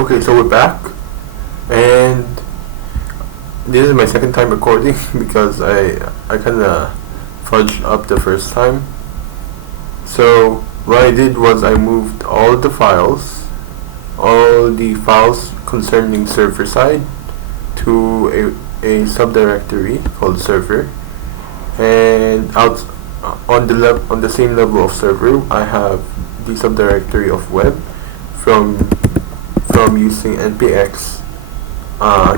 Okay, so we're back, and this is my second time recording because I kinda fudged up the first time. So what I did was I moved all the files concerning server side to a subdirectory called server, and out on the same level of server I have the subdirectory of web from using npx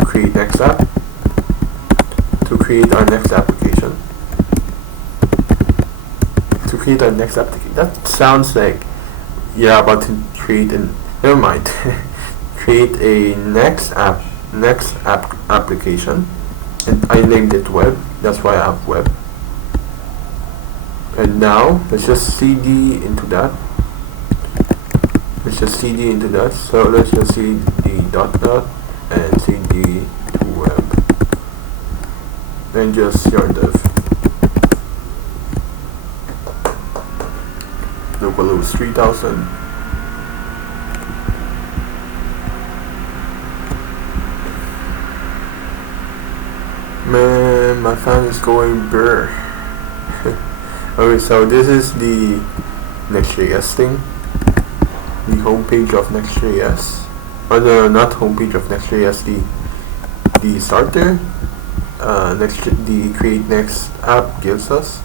create next app to create our next application. That sounds like you're about to create an never mind. Create a next application, and I named it web. That's why I have web. And now let's just cd into that. So let's just cd dot and cd to web, and just yarn-dev localhost 3000. Man, my fan is going brr. Okay, so this is the NextJS thing. The homepage of NextJS. Oh no, not homepage of NextJS, the starter the create next app gives us.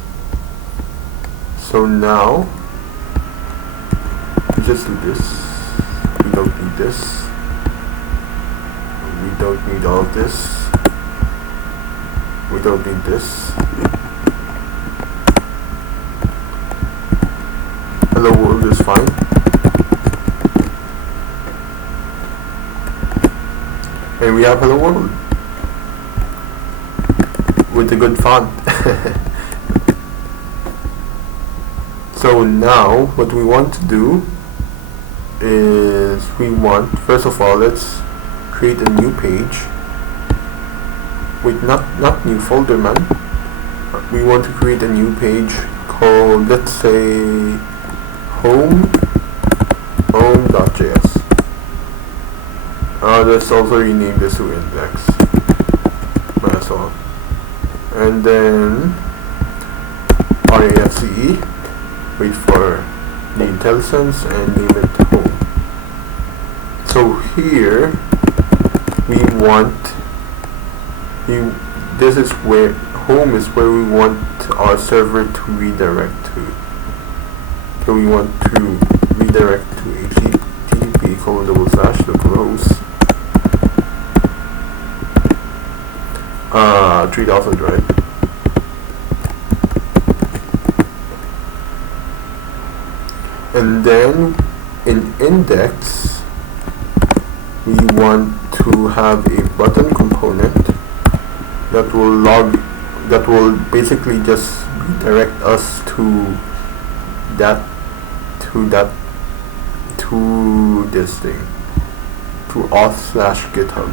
So now we just do this. We don't need this. We don't need all of this. We don't need this. Hello world is fine. And we have hello world with a good font. So now what we want to do is first of all, let's create a new page. Wait, not new folder, man. We want to create a new page called, let's say, home.js. Let's also rename this to index. Might as well. And then RAFCE, wait for the IntelliSense, and name it home. So here we want this is where home is where we want our server to redirect to. So we want to redirect to http://localhost 3000, right? And then in index we want to have a button component that will basically just redirect us to this thing, to auth/github,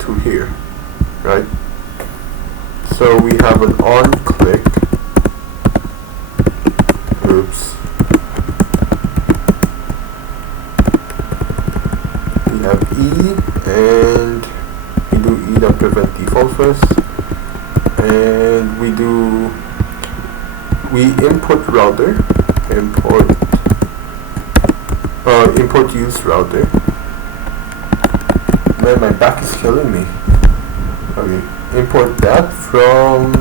to here, right? So we have an on click. Oops. We have E, and we do e.prevent default first, and we import router, import use router. Man, my back is killing me. Okay, import that from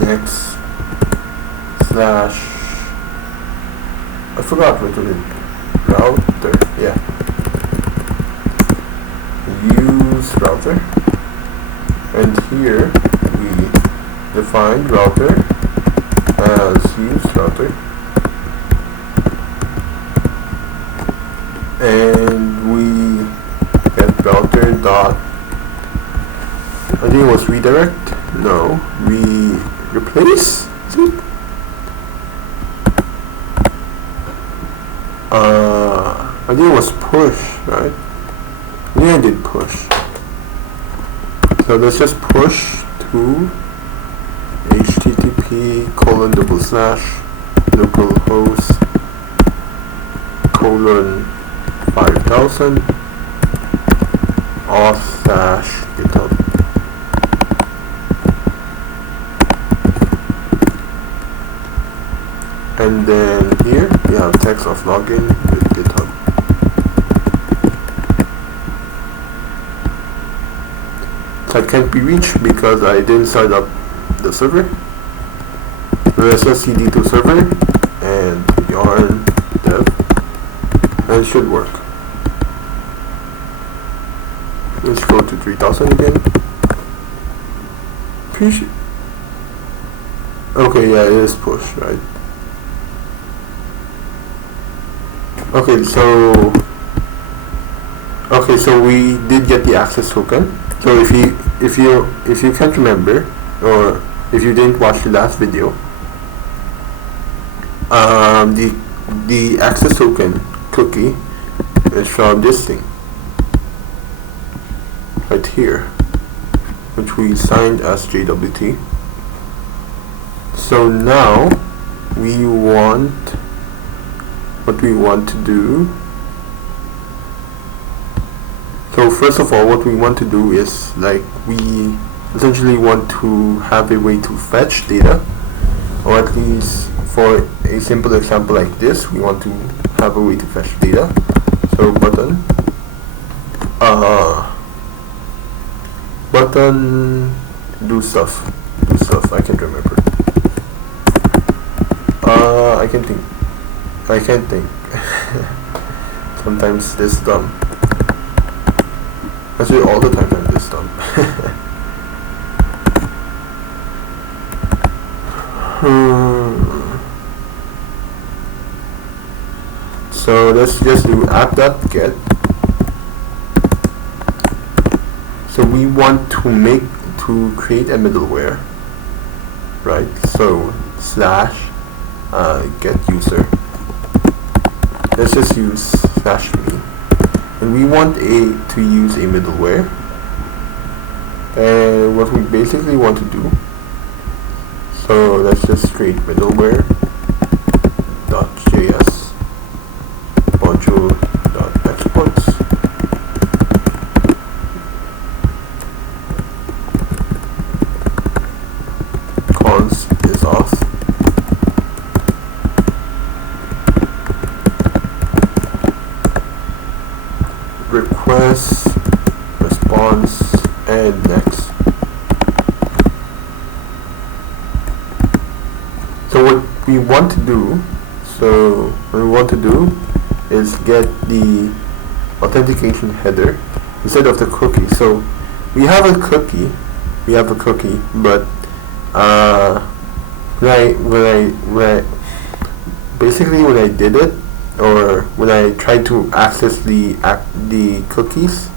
next/ I forgot what to do. Router, yeah. Use router, and here we define router as use router, and we get router dot, I think it was redirect. No, replace. Is it? I think it was push, right? Yeah, I did push. So let's just push to http:// localhost colon 5000 auth/github. And then here we have text of login with GitHub. That can't be reached because I didn't start up the server. Let's just cd to server and yarn dev, and it should work. Let's go to 3000 again. Okay, yeah, it is push, right? Okay, so we did get the access token. So if you can't remember, or if you didn't watch the last video, the access token cookie is from this thing right here, which we signed as JWT. So now what we want to do. So first of all, what we want to do is, like, we essentially want to have a way to fetch data, or at least for a simple example like this, we want to have a way to fetch data. So button do stuff. I can't remember. I can't think. Sometimes this dumb. Actually, all the time I'm this dumb. So let's just do app.get. So we want to create a middleware, right? So /get user. Let's just use /me, and we want to use a middleware. And what we basically want to do, so let's just create middleware.js module.exports. Const is auth. Request, response, and next. So what we want to do is get the authentication header instead of the cookie. So we have a cookie, but when I did it, or when I tried to access the cookies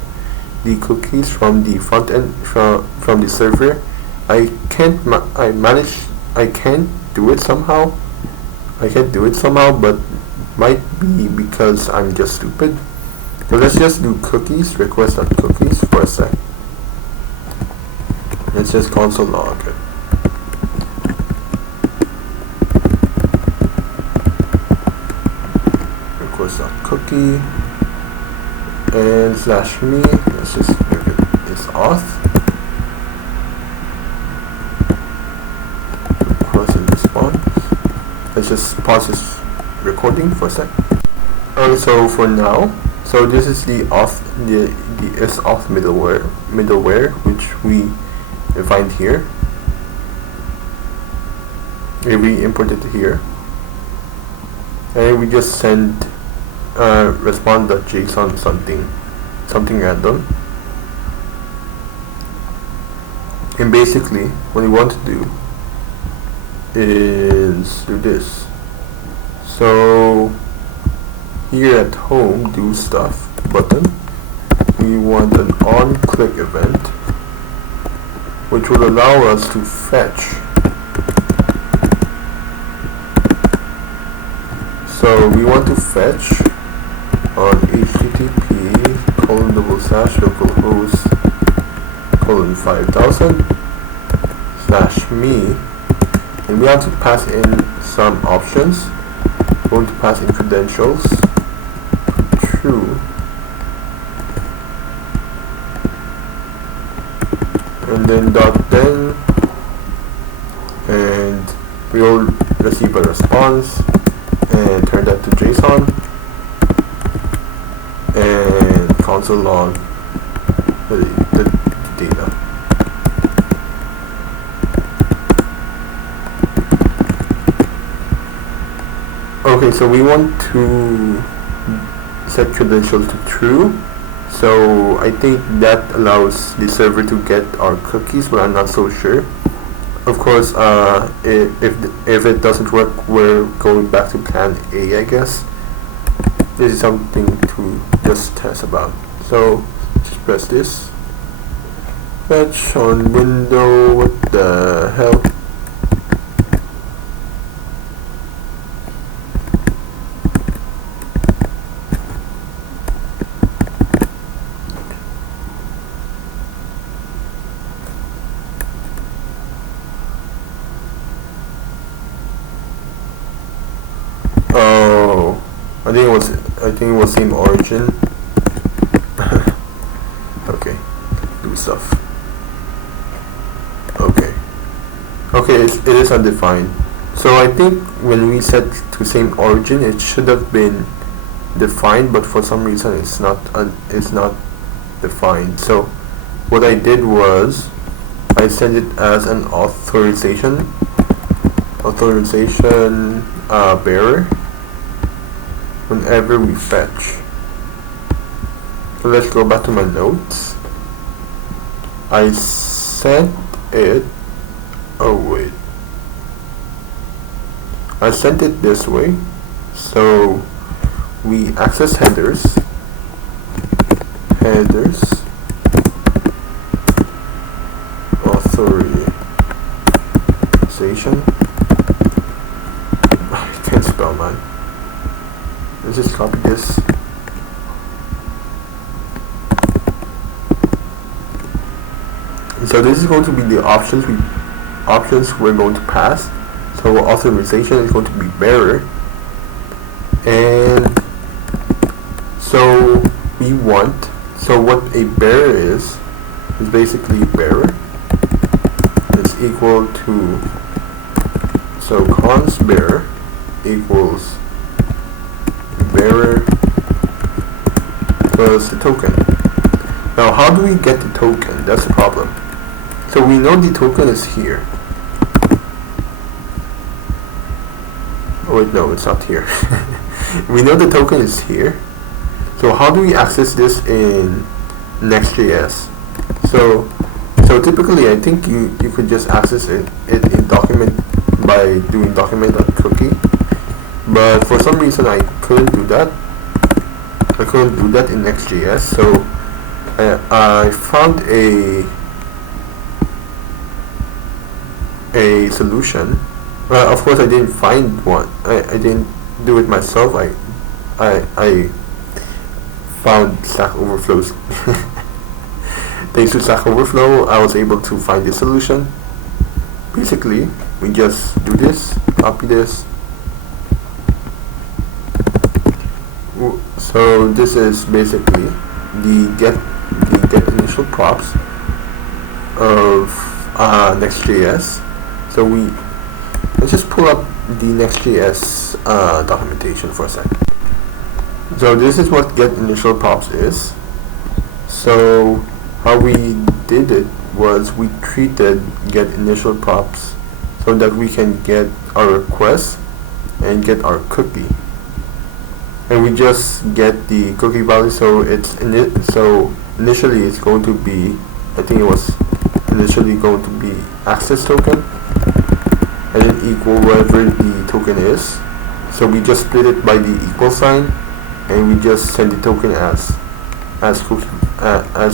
from the front end from the server, I can't do it somehow. But might be because I'm just stupid. So let's just do cookies, request.cookies for a sec. Let's just console log it. Request.cookie and /me. Let's just make it is auth. Request and response. Let's just pause this recording for a sec. So for now, so this is the auth, the auth middleware which we find here. We import it here, and we just send respond.json something random. And basically what we want to do is do this. So here at home, do stuff button, we want an on-click event which will allow us to fetch. So we want to fetch on http://localhost:5000/me, and we have to pass in some options. We're going to pass in credentials, and then .then, and we will receive a response and turn that to JSON, and console log the data. Okay, so we want to set credential to true. So I think that allows the server to get our cookies, but I'm not so sure. Of course, if it doesn't work, we're going back to plan A, I guess. This is something to just test about. So just press this. Fetch on window. What the hell? Oh, I think it was same origin. Okay, do stuff. Okay, it is undefined. So I think when we set to same origin, it should have been defined, but for some reason it's not defined. So what I did was I sent it as an authorization bearer whenever we fetch. So let's go back to my notes. I sent it, oh wait, I sent it this way. So we access headers, authorization. I can't spell, man. Let's just copy this. And so this is going to be the options we're going to pass. So authorization is going to be bearer, and so we want, so what a bearer is basically bearer is equal to, so const bearer equals bearer plus the token. Now how do we get the token? That's the problem. So we know the token is here. Oh wait, no, it's not here. We know the token is here. So how do we access this in Next.js? So typically I think you could just access it in document by doing document.cookie. But for some reason I couldn't do that. I couldn't do that in Next.js. So I found a solution. Of course I didn't find one. I didn't do it myself. I found Stack Overflow's. Thanks to Stack Overflow, I was able to find the solution. Basically, we just do this, copy this. So this is basically the get initial props of Next.js. So let's just pull up the Next.js documentation for a second. So this is what get initial props is. So how we did it was we treated get initial props so that we can get our request and get our cookie, and we just get the cookie value. So so initially it's going to be, I think it was initially going to be access token, and then equal whatever the token is. So we just split it by the equal sign, and we just send the token as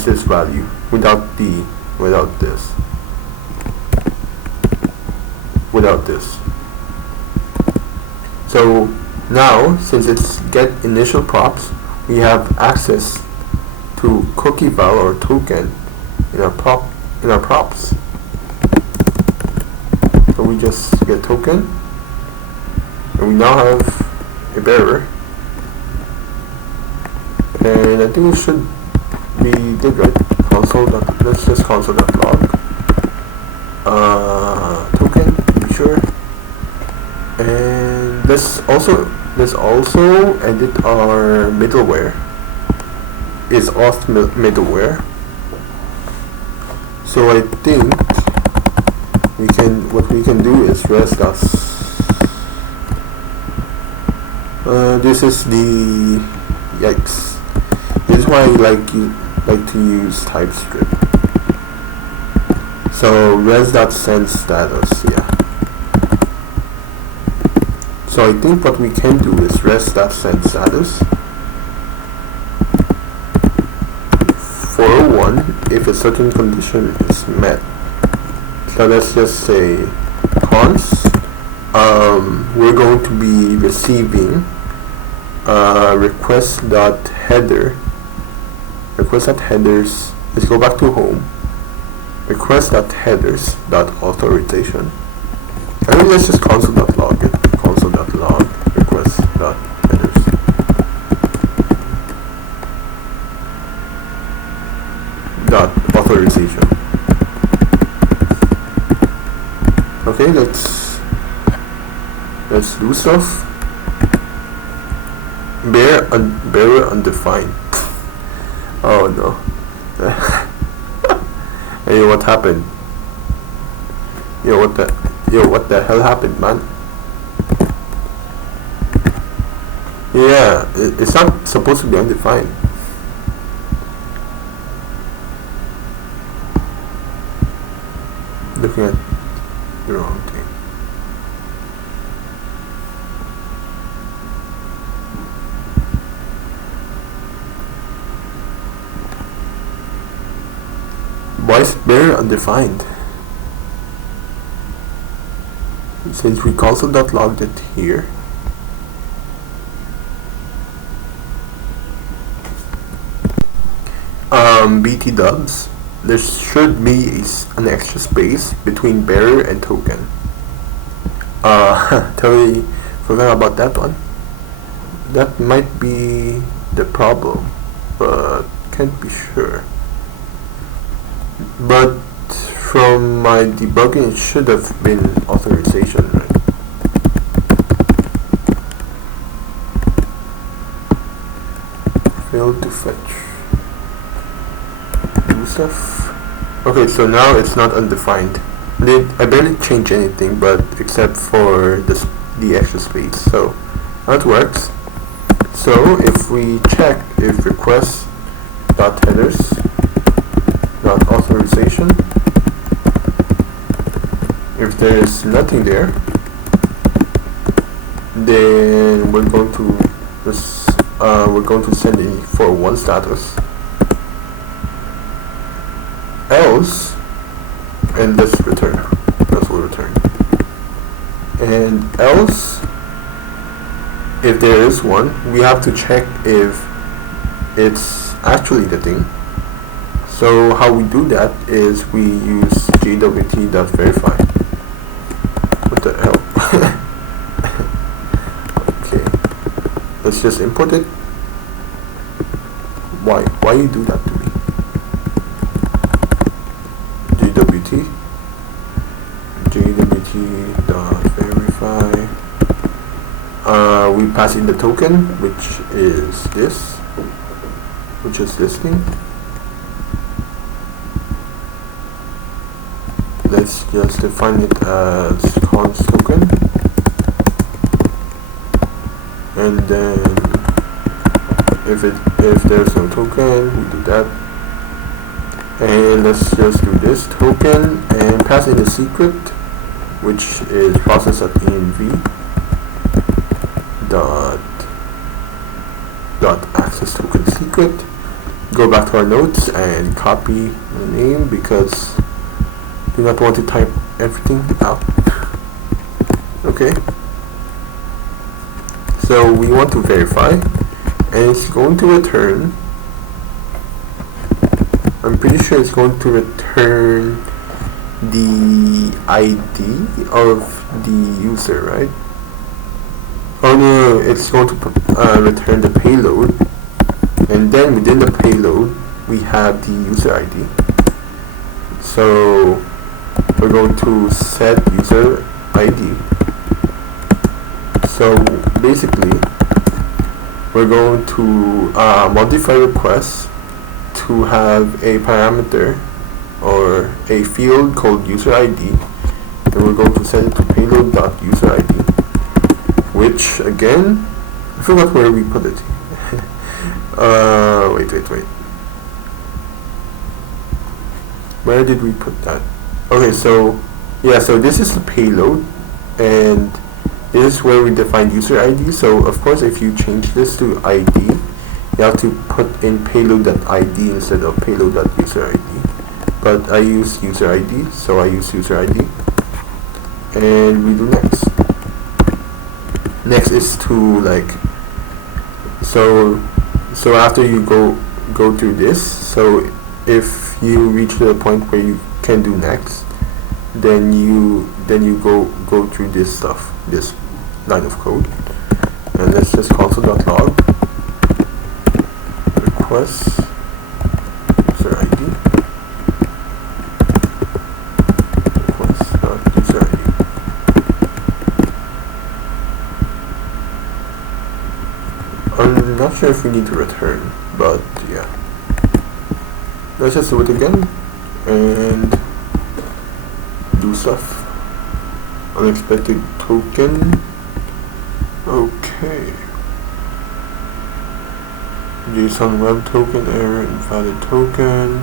this value without this. So now, since it's get initial props, we have access to cookie val or token in our props. So we just get token, and we now have a bearer. And I think we should be good, right? Let's just console.log. token, be sure. And let's also edit our middleware. Is auth middleware. So I think what we can do is rest us. This is the yikes. This is why I like to use TypeScript. So res.send status, yeah. So I think what we can do is res.send status 401 if a certain condition is met. So let's just say const we're going to be receiving request.headers. Let's go back to home. Request.headers.authorization. I mean, let's just console.log it. Console.log request.headers. .authorization. Okay, let's do stuff. Bearer undefined. Oh no. Hey, what happened? What the hell happened, man? Yeah, it's not supposed to be undefined. Looking at the wrong thing. Why is bearer undefined? Since we console.logged it here. BT dubs. There should be an extra space between bearer and token. Totally forgot about that one. That might be the problem, but can't be sure. But from my debugging, it should have been authorization, right? Failed to fetch. Do stuff. Okay, so now it's not undefined. I barely changed anything, but except for the extra space. So that works. So if we check if request.headers.authorization, if there is nothing there, then we're going to send a 401 status. Else, and let's return. Else will return. And else, if there is one, we have to check if it's actually the thing. So how we do that is we use gwt.verify. What the hell? Okay, let's just import it. Why you do that to me? gwt.verify. We pass in the token, which is this thing. Let's just define it as const token, and then if there's no token, we do that. And let's just do this token and pass in the secret, which is process.env dot access token secret. Go back to our notes and copy the name because do not want to type everything out. Okay. So we want to verify, and it's going to return. I'm pretty sure it's going to return the ID of the user, right? Oh no, it's going to return the payload, and then within the payload we have the user ID. So we're going to set user ID. So basically, we're going to modify requests to have a parameter or a field called user ID, and we're going to set it to payload.userID, which again, I forgot where we put it. Wait. Where did we put that? Okay, so yeah, so this is the payload, and this is where we define user ID. So of course, if you change this to ID, you have to put in payload.id instead of payload.userID. But I use user ID, so I use user ID, and we do next. Next is to like, so after you go through this, so if you reach to the point where you can do next, then you go through this stuff, this line of code, and let's just console.log request user ID request.user ID. I'm not sure if we need to return, but yeah. Let's just do it again and do stuff. Unexpected token. Okay. JSON web token error, invalid token.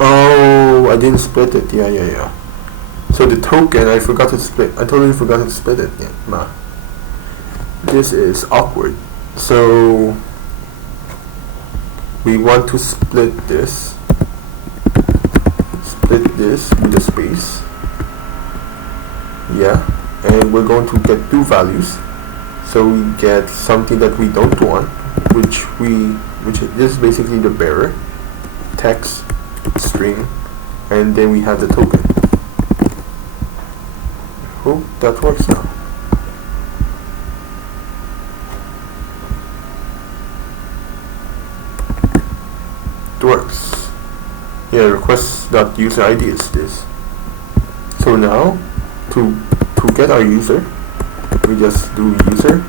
Oh, I didn't split it. Yeah. So the token, I forgot to split. I totally forgot to split it. Yeah, this is awkward. So we want to split this with a space. Yeah, and we're going to get two values. So we get something that we don't want, which this is basically the bearer, text, string, and then we have the token. Hope that works now. It works. Yeah, request.userID is this. So now to get our user, we just do user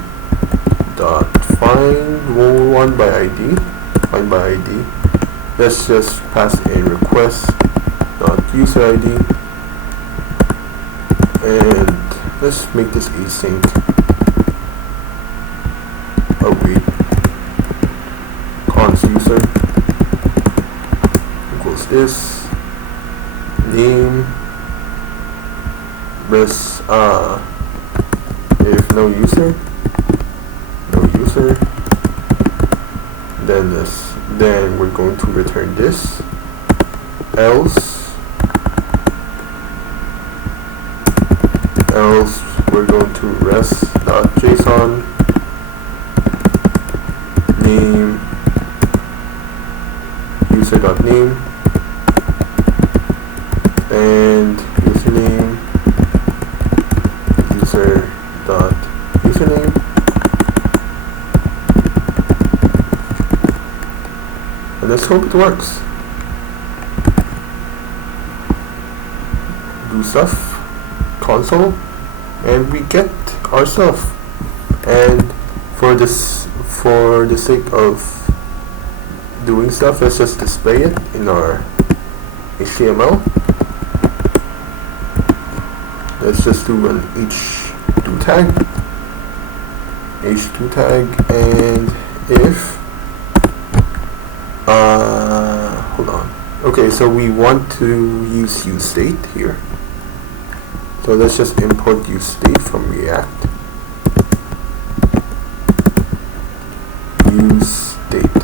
dot find by ID. Let's just pass in request.userID, and let's make this async. Await const user equals this name. Press if no user, then we're going to return this. Else we're going to res.json name user.name and username user.username. And let's hope it works. Do stuff, console, and we get our stuff. And for the sake of doing stuff, let's just display it in our HTML. Let's just do an h2 tag, and if hold on. Okay, so we want to use useState here. So let's just import useState from React. useState.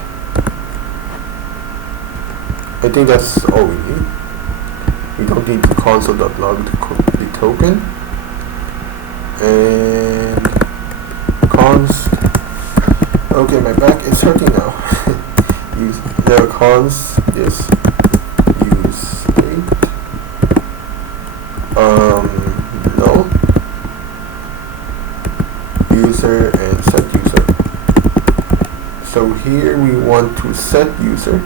I think that's all we need. We don't need the console.log the token. And const. Okay, my back is hurting now. Use the const is useState. No. User and set user. So here we want to set user.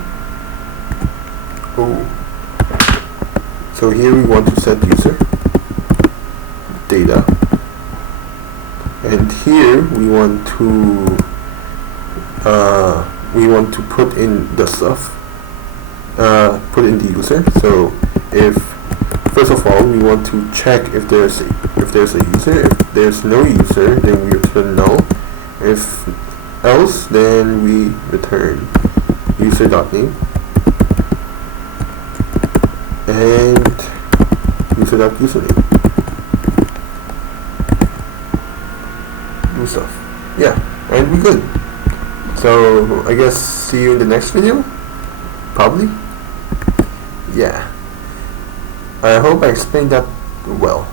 So here we want to set user data, and here we want to put in the stuff, put in the user. So if first of all we want to check if there's a user. If there's no user, then we return null. If else, then we return user.name and user.username. Do stuff. Yeah, and we're good. So I guess see you in the next video. Probably. Yeah. I hope I explained that well.